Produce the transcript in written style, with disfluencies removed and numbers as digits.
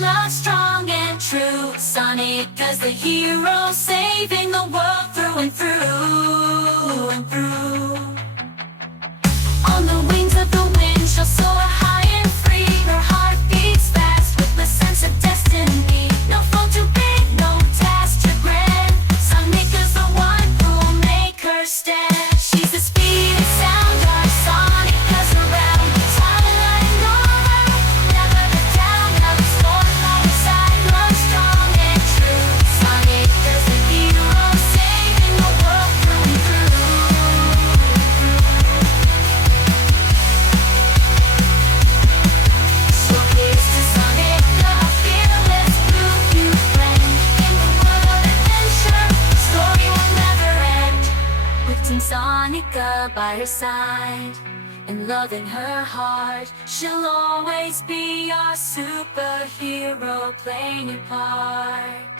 love strong and true. Sonica's the hero, saving the world through and through and through. On the wings of the wind, she'll soar high and free. Her heart beats fast with the sense of destiny. No foe too big, no task too grand. Sonica's the one who'll make her stand. She's the speed and sound of Sonica's around. Taila and Knora, never let down. Never storm alongside, love strong and true. Sonica's the hero, saving the world through and through. So here's to Sonica, a fearless blue you friend. In the world of adventure, the story will never end. With Team Sonica by her side, and love in her heart, she'll always be our superhero playing a part.